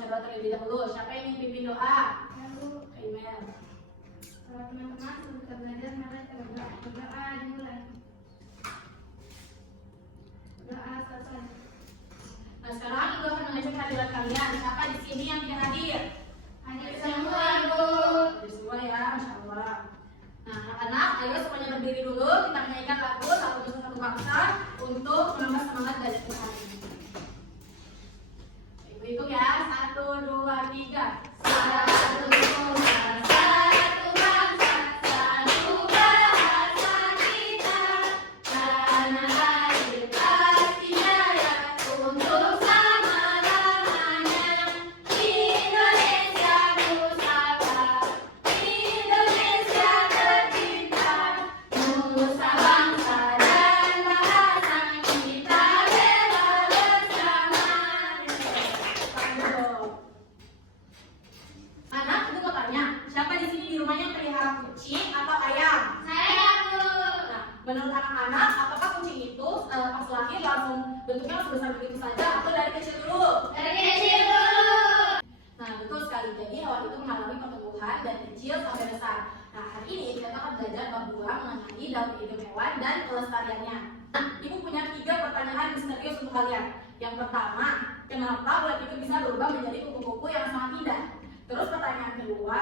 baca doa terlebih dahulu. Siapa yang ingin pimpin doa? Email. Kalau teman-teman sudah belajar, mari kita berdoa dimulai. Doa selesai. Nah sekarang Ibu akan mengecek kehadiran kalian. Siapa di sini yang tidak hadir? Hadir semua, Bu. Hadir semua ya, Masya Allah. Nah anak-anak, ayo semuanya berdiri dulu. Kita menyanyikan lagu Satu Nusa Satu Bangsa untuk menambah semangat belajar kita hari ini. Ibu hitung ya, 1, 2, 3. Satu Nusa, satu bangsa, satu bahasa kita. Tanah air pasti jaya untuk selama-lamanya. Indonesia Nusantara, Indonesia tercinta. Nusa bangsa dan bahasa kita bela bersama. Anak, itu mau tanya, siapa di sini di rumahnya yang pelihara kucing atau ayam? Saya, Bu. Nah, menurut anak-anak, apakah kucing itu pas lahir langsung bentuknya langsung besar begitu saja atau dari kecil dulu? Dari kecil dulu. Nah, betul sekali. Jadi hewan itu mengalami pertumbuhan dari kecil sampai besar. Nah, hari ini kita akan belajar bab 2 mengenai daur hidup hewan dan kelestariannya. Nah, Ibu punya 3 pertanyaan misterius untuk kalian. Yang pertama, kenapa ulat itu bisa berubah menjadi kupu-kupu yang sangat indah? Terus pertanyaan kedua,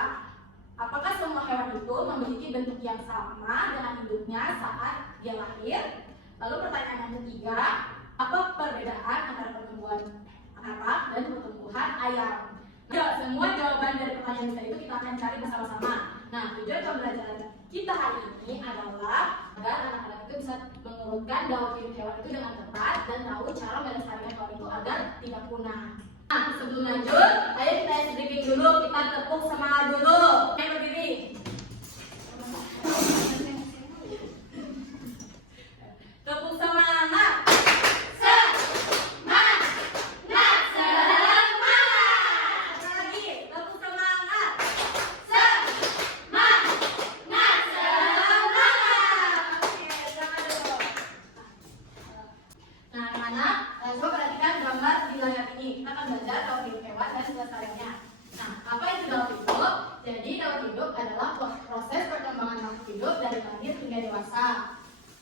apakah semua hewan itu memiliki bentuk yang sama dengan induknya saat dia lahir? Lalu pertanyaan yang ketiga, apa perbedaan antara pertumbuhan anak dan pertumbuhan ayam? Ya, semua jawaban dari pertanyaan kita itu kita akan cari bersama-sama. Nah, tujuan pembelajaran kita hari ini adalah agar anak-anak itu bisa mengurutkan daur hidup hewan itu dengan tepat dan tahu cara melestarikan hewan itu agar tidak punah. Nah, sebelum lanjut, ayo kita briefing dulu, kita tepuk semangat dulu. Ayo berdiri. Tepuk semangat. Semangat. Lagi, tepuk semangat. Semangat. Oke, jangan dulu. Nah, anak-anak, coba perhatikan gambar di layar ini. Kita akan belajar daur hidup hewan dan kelestariannya. Nah, apa itu daur hidup? Jadi daur hidup adalah proses perkembangan makhluk hidup dari lahir hingga dewasa.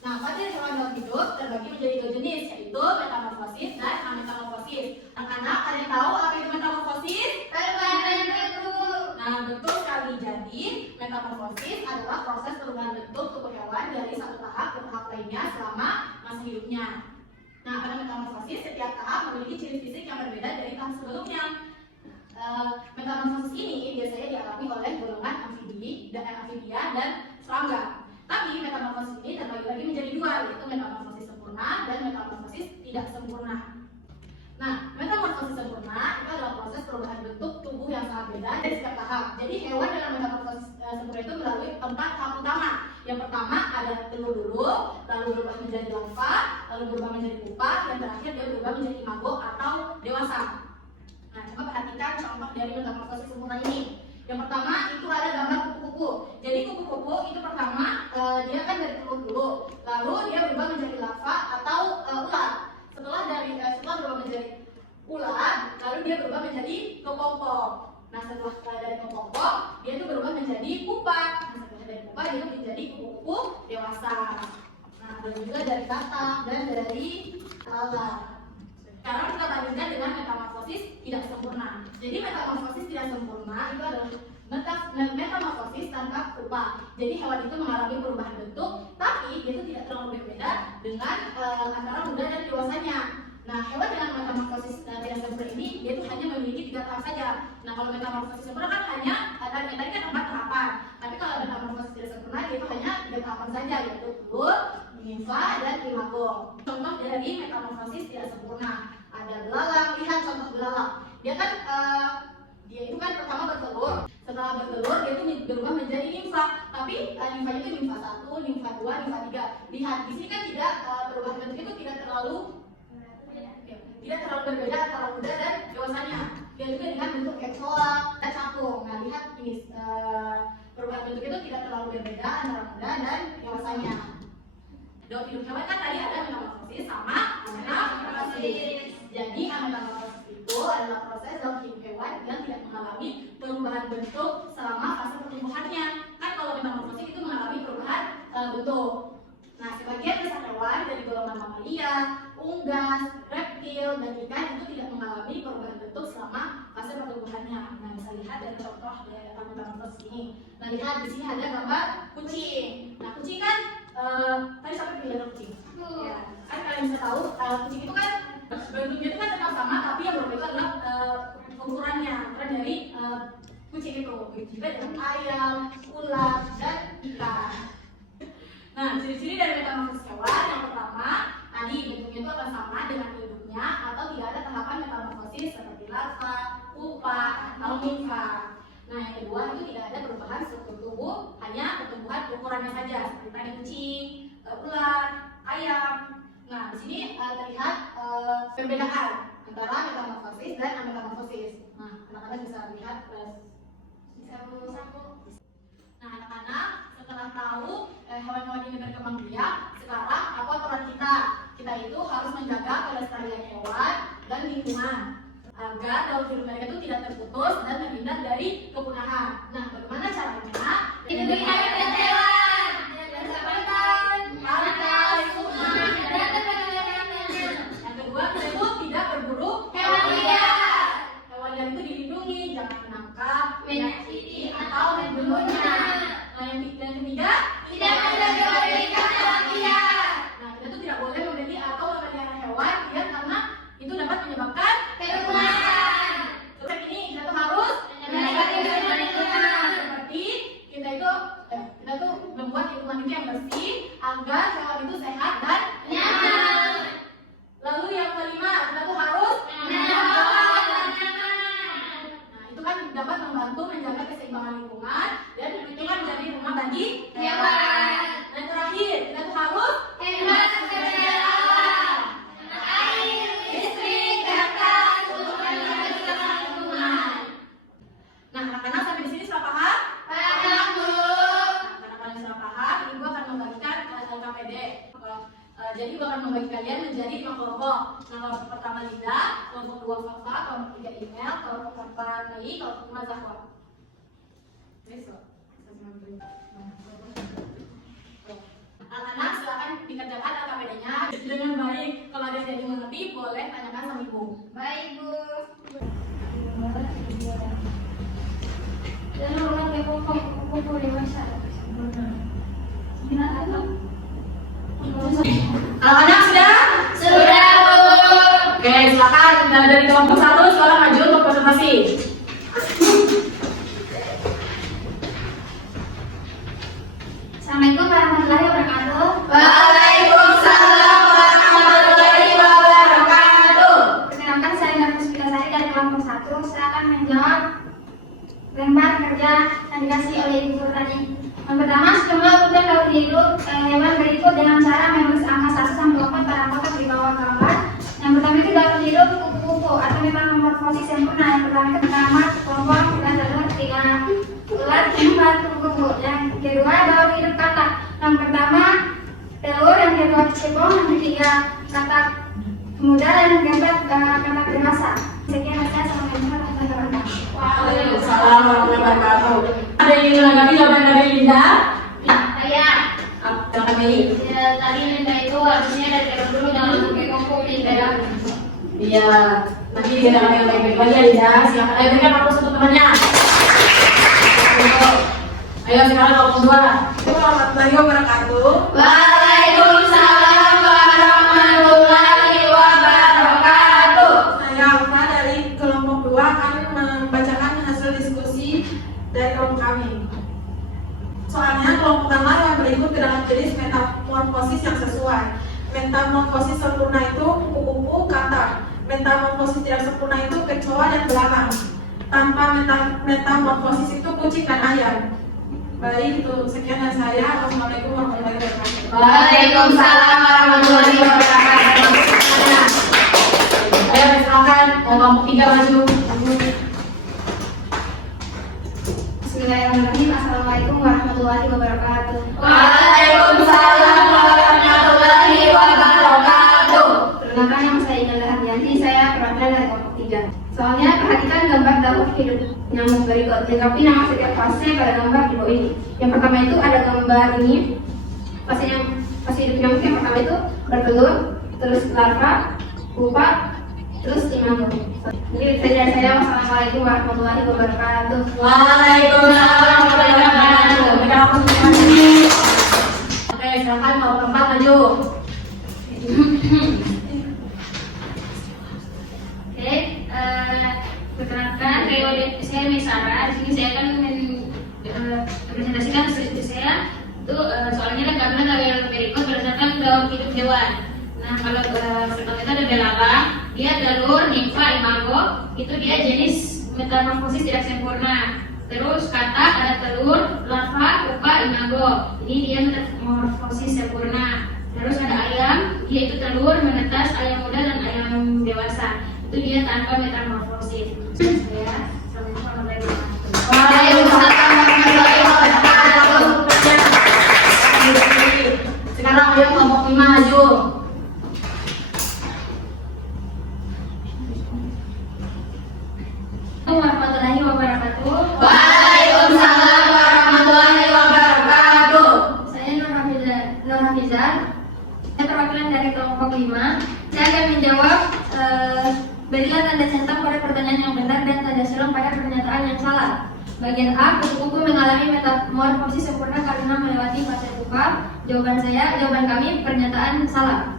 Nah, pada hewan daur hidup terbagi menjadi 2 jenis, yaitu metamorfosis dan ametamorfosis. Anak-anak, ada yang tahu apa itu metamorfosis? Nah, betul sekali. Jadi, metamorfosis adalah proses perubahan bentuk tubuh hewan dari satu tahap ke tahap lainnya selama masa hidupnya. Nah, pada metamorfosis, setiap tahap memiliki ciri fisik yang berbeda dari tahap sebelumnya. Metamorfosis ini biasanya dialami oleh golongan amfibia dan serangga. Tapi metamorfosis ini terbagi lagi menjadi 2, yaitu metamorfosis sempurna dan metamorfosis tidak sempurna. Nah, metamorfosis sempurna itu adalah proses perubahan bentuk tubuh yang sangat beda dari setiap tahap. Jadi hewan dalam metamorfosis sempurna itu melalui 4 tahap utama. Yang pertama ada telur dulu, lalu berubah menjadi larva, lalu berubah menjadi pupa, dan terakhir dia berubah menjadi imago atau dewasa. Nah, coba perhatikan contoh dari metamorfosis sempurna ini. Yang pertama itu ada gambar kupu-kupu. Jadi kupu-kupu itu pertama dia kan dari telur dulu, lalu dia berubah menjadi larva atau ular. Setelah berubah menjadi ular, lalu dia berubah menjadi kepompong. Nah, setelah dari kepompong, dia itu berubah menjadi pupa. Nah, setelah dari pupa dia itu menjadi kupu-kupu dewasa. Nah, ada juga dari katak dan dari lalat. Sekarang kita bandingkan dengan metamorfosis tidak sempurna. Jadi metamorfosis tidak sempurna itu adalah metamorfosis tanpa pupa. Jadi hewan itu mengalami perubahan bentuk, tapi dia itu tidak terlalu berbeda dengan antara muda dan dewasanya. Nah, hewan dengan metamorfosis tidak sempurna ini dia itu hanya memiliki 3 tahap saja. Nah, kalau metamorfosis sempurna kan hanya tadi kan 4 tahapan. Tapi kalau metamorfosis tidak sempurna dia itu hanya 3 tahapan saja, yaitu telur, nimfa, dan imago. Contoh dari metamorfosis tidak sempurna ada belalang. Lihat contoh belalang. Dia kan dia itu kan pertama bertelur. Setelah bertelur dia itu berubah menjadi nimfa. Tapi nimfanya itu nimfa 1, nimfa 2, nimfa 3. Lihat di sini kan tidak perubahan bentuk itu tidak terlalu berbeda antara muda dan dewasanya. Dia juga dengan bentuk eksola dan capung. Nah, lihat ini perubahan bentuk itu tidak terlalu berbeda antara muda dan dewasanya. Daur hidup hewan kan tadi ada metamorfosis sama ametamorfosis. Jadi ametamorfosis itu adalah proses daur hidup hewan perubahan bentuk selama fase pertumbuhannya. Kan kalau metamorfosis itu mengalami perubahan bentuk. Nah, sebagian besar hewan dari golongan mamalia, unggas, reptil, dan ikan itu tidak mengalami perubahan bentuk selama fase pertumbuhannya. Nah, bisa lihat dari contoh dari metamorfosis ini. Nah, lihat di sini ada gambar kucing. Nah, kucing kan tadi sampai bilang kucing. Ya, kan kalian bisa tahu kucing itu kan bentuknya itu kan tetap sama, tapi yang berbeda itu adalah ukurannya. Ukuran dari kucing itu. Begitu juga dengan ayam, ular, dan ikan. Nah, ciri-ciri dari metamorfosis hewan yang pertama, tadi bentuknya itu akan sama dengan induknya atau tidak ada tahapan metamorfosis seperti larva, pupa, atau nimfa. Nah, yang kedua itu tidak ada perubahan struktur tubuh, hanya pertumbuhan ukurannya saja seperti tadi kucing, ular, ayam. Nah, di sini terlihat perbedaan antara metamorfosis dan ametamorfosis. Nah, anak-anak bisa lihat sapu-sapu. Nah, anak-anak setelah tahu hewan-hewan ini berkembang biak, sekarang apa peran kita? Kita itu harus menjaga kelestarian hewan dan lingkungan agar daur hidup mereka itu tidak terputus dan terhindar dari kepunahan. Nah, bagaimana caranya? Lindungi habitat hewan, pantai, sungai, dan lain-lainnya. Yang kedua, kita itu tidak berburu hewan liar. Hewan liar itu dilindungi, jangan menangkap, menyakiti, atau membunuhnya. Nah, yang ketiga, Tidak menjualbelikan hewan liar. nah, kita tuh tidak boleh membeli atau memelihara hewan liar karena itu dapat menyebabkan Kerumahan. Terus ini kita tuh harus Menjaga lingkungan. seperti kita tuh membuat lingkungan itu yang bersih agar hewan itu sehat dan Nyaman. lalu yang kelima kita tuh harus Menanam pohon dan nyaman. nah itu kan dapat membantu menjaga keseimbangan lingkungan dan itu kan menjadi rumah bagi Hewan. dan terakhir kita tuh harus Hemat sumber alam. Air, listrik, gas, untuk menjaga lingkungan. nah anak-anak sampai di sini sudah paham? Paham, Bu. Karena kalian sudah paham, Ibu akan membagikan LKPD. Jadi Ibu akan membagi kalian menjadi 5 kelompok. Nah, kelompok pertama Linda, kelompok 2 Fafa, kelompok 3 Email, kelompok 4 Nai, kelompok 5 Zahwa. Besok. Anak-anak silakan dikerjakan LKPD-nya dengan baik. Kalau ada yang tidak mengerti, boleh tanyakan sama Ibu. Baik, Bu. Dan orang yang kumpul dewasa. Anak-anak sudah? Sudah, Bu. Oke, silakan dari kelompok 1 silakan maju untuk presentasi. Assalamualaikum warahmatullahi wabarakatuh. Waalaikumsalam warahmatullahi wabarakatuh. Perkenalkan, saya Nafis Pilasari dari kelompok 1. Saya akan menjawab lembar kerja yang dikasih oleh Ibu tadi. Yang pertama, sejumlah urutan daur hidup hewan berikut dengan cara menulis angka 1 sampai 4 pada kotak di bawah gambar. Yang pertama itu daur hidup kupu-kupu atau metamorfosis sempurna. Yang pertama kelompok kita adalah 3 ular 4 kupu-kupu. Yang kedua daur hidup katak. Yang pertama telur, yang kedua cepong, yang ketiga katak muda, dan yang keempat katak dewasa. Sekian saja, assalamualaikum warahmatullahi wabarakatuh. Waalaikumsalam warahmatullahi wabarakatuh. Ada yang ingin menanggapi jawaban dari Linda? Saya Silakan Mei. tadi Linda itu harusnya dari telur dulu, jangan pakai kumpul Linda ya. Iya, nanti kita akan yang baik-baik lagi ya Linda. Silakan, ayo berikan aplaus untuk temannya. Ayo sekarang kelompok 2. Assalamualaikum warahmatullahi wabarakatuh. Waalaikumsalam warahmatullahi wabarakatuh. Saya Alfa dari kelompok 2 akan membacakan hasil diskusi dari kelompok kami. Soalnya kelompok pertama yang berikut ke dalam jenis metamorfosis yang sesuai. Metamorfosis sempurna itu kupu-kupu katak. Metamorfosis tidak sempurna itu kecoa dan belalang. Tanpa metamorfosis itu kucing dan ayam. Baik, itu sekian dari saya. Wassalamualaikum warahmatullahi wabarakatuh. Waalaikumsalam warahmatullahi wabarakatuh. Ayo silakan kelompok 3 maju. Bismillahirrahmanirrahim. Assalamualaikum warahmatullahi wabarakatuh. Waalaikumsalam warahmatullahi wabarakatuh. Perkenalkan, nama saya Indah Hadianti. Saya perwakilan dari kelompok 3. Soalnya perhatikan gambar gambar dalam hidup nyamuk berikut. Lengkapi nama setiap fase pada gambar di bawah ini. Yang pertama itu ada gambar ini, fase hidup nyamuk yang pertama itu bertelur, terus larva, pupa, terus imago. Jadi itu dari saya. Wassalamualaikum warahmatullahi wabarakatuh. Waalaikumsalam warahmatullahi wabarakatuh. Oke, silakan mau tempat maju. Oke, perkenalkan saya Misara. Di sini saya akan presentasikan studi saya. Itu soalnya lengkapnya tabel berikut berdasarkan daur hidup hewan. Nah, kalau pertama itu ada belalang, dia telur, nimfa, imago. Itu dia jenis metamorfosis tidak sempurna. Terus katak ada telur, larva, pupa, imago. Ini dia metamorfosis sempurna. Terus ada ayam, dia itu telur, menetas, ayam muda dan ayam dewasa. Itu dia tanpa metamorfosis. Ya, assalamualaikum warahmatullahi wabarakatuh. Waalaikumsalam warahmatullahi wabarakatuh. Sekarang ayo kelompok 5 maju. Warahmatullahi wabarakatuh. Waalaikumsalam warahmatullahi wabarakatuh. Saya Nur Hafizah. Saya perwakilan dari kelompok 5. Saya akan menjawab berilah tanda centang pada pertanyaan yang benar dan tanda silang pada pernyataan yang salah. Bagian A, kupu-kupu mengalami metamorfosis sempurna karena melewati fase pupa. Jawaban kami pernyataan salah.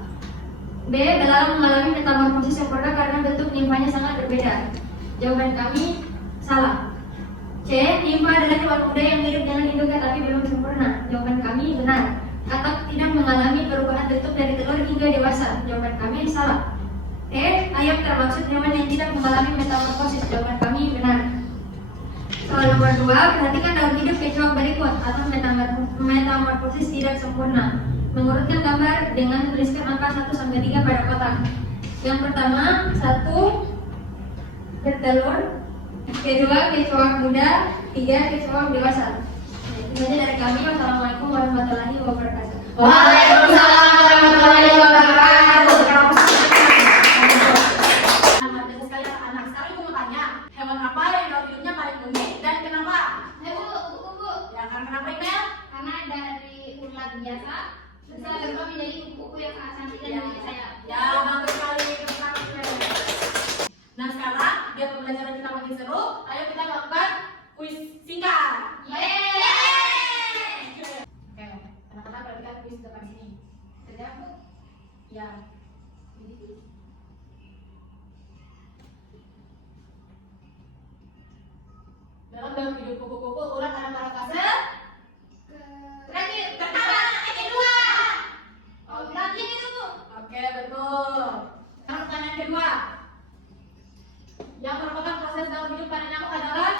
B, belalang mengalami metamorfosis sempurna karena bentuk nimfanya sangat berbeda. Jawaban kami salah. C, nimfa adalah hewan muda yang hidup dengan induknya tapi belum sempurna. Jawaban kami benar. Katak tidak mengalami perubahan bentuk dari telur hingga dewasa. Jawaban kami salah. E, ayam termaksud hewan yang tidak mengalami metamorfosis. Jawaban kami benar. Soal nomor 2, perhatikan daur hidup kecoak berikut atau metamorfosis tidak sempurna. Mengurutkan gambar dengan tuliskan angka 1 sampai 3 pada kotak. Yang pertama, 1 bertelur, kedua kecoak muda, 3 kecoak dewasa. Itu saja dari kami. Wassalamualaikum warahmatullahi wabarakatuh. Waalaikumsalam warahmatullahi wabarakatuh. Anak-anak sekarang ibu mau tanya, hewan apa yang daur hidupnya paling unik dan kenapa? Kupu-kupu. Ya, karena kenapa Imel? Karena dari ulat biasa, terus berubah menjadi kupu-kupu yang sangat cantik dan memiliki sayap. Ya, bagus sekali. Nah, sekarang biar pembelajaran kita makin seru, ayo kita lakukan kuis singkat. Oke, anak-anak perhatikan kuis depan sini. Kerja Bu? Ya. Dalam daur hidup kupu-kupu, ulat ada pada fase terakhir, pertama, kedua. Oh, berarti itu Bu. Oke, betul. Sekarang pertanyaan kedua. Yang merupakan proses daur hidup pada nyamuk adalah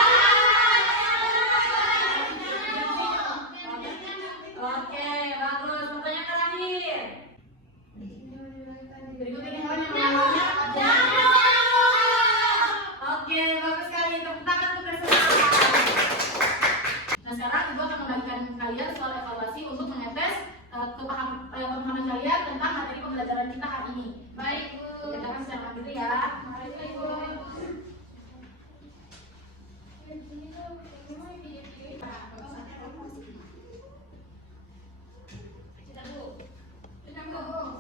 Oke, bagus. Pertanyaan terakhir. Berikut ini hewan yang mengalaminya Oke, bagus sekali. Tepuk tangan untuk prestasi. Nah, sekarang Ibu akan membagikan kalian soal evaluasi untuk mengetes pemahaman kalian tentang materi pembelajaran kita hari ini. Baik Bu. Kita akan secara mandiri ya. Mari Ibu.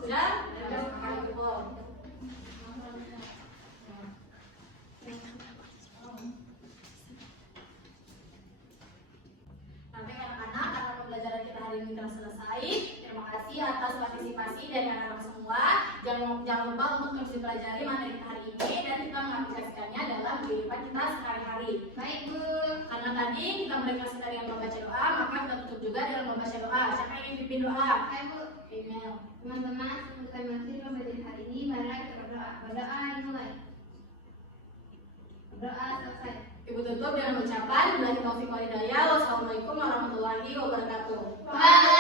Sudah? Nanti anak-anak karena pembelajaran kita hari ini telah selesai. Terima kasih atas partisipasi dari anak-anak semua. Jangan lupa untuk terus dipelajari materi kita hari ini dan kita mengaplikasikannya dalam kehidupan kita sehari-hari. Baik Bu. Karena tadi kita mulai kelas kita dengan membaca doa, maka kita tutup juga dengan membaca doa. Siapa yang ingin pimpin doa? Baik Bu. Email. Teman-teman, sebelum kami mengakhiri pembelajaran hari ini, marilah kita berdoa. Berdoa dimulai. Berdoa selesai. Ibu tutup dengan ucapan Billahi taufiq wal hidayah. Wassalamualaikum warahmatullahi wabarakatuh. Waalaikumsalam.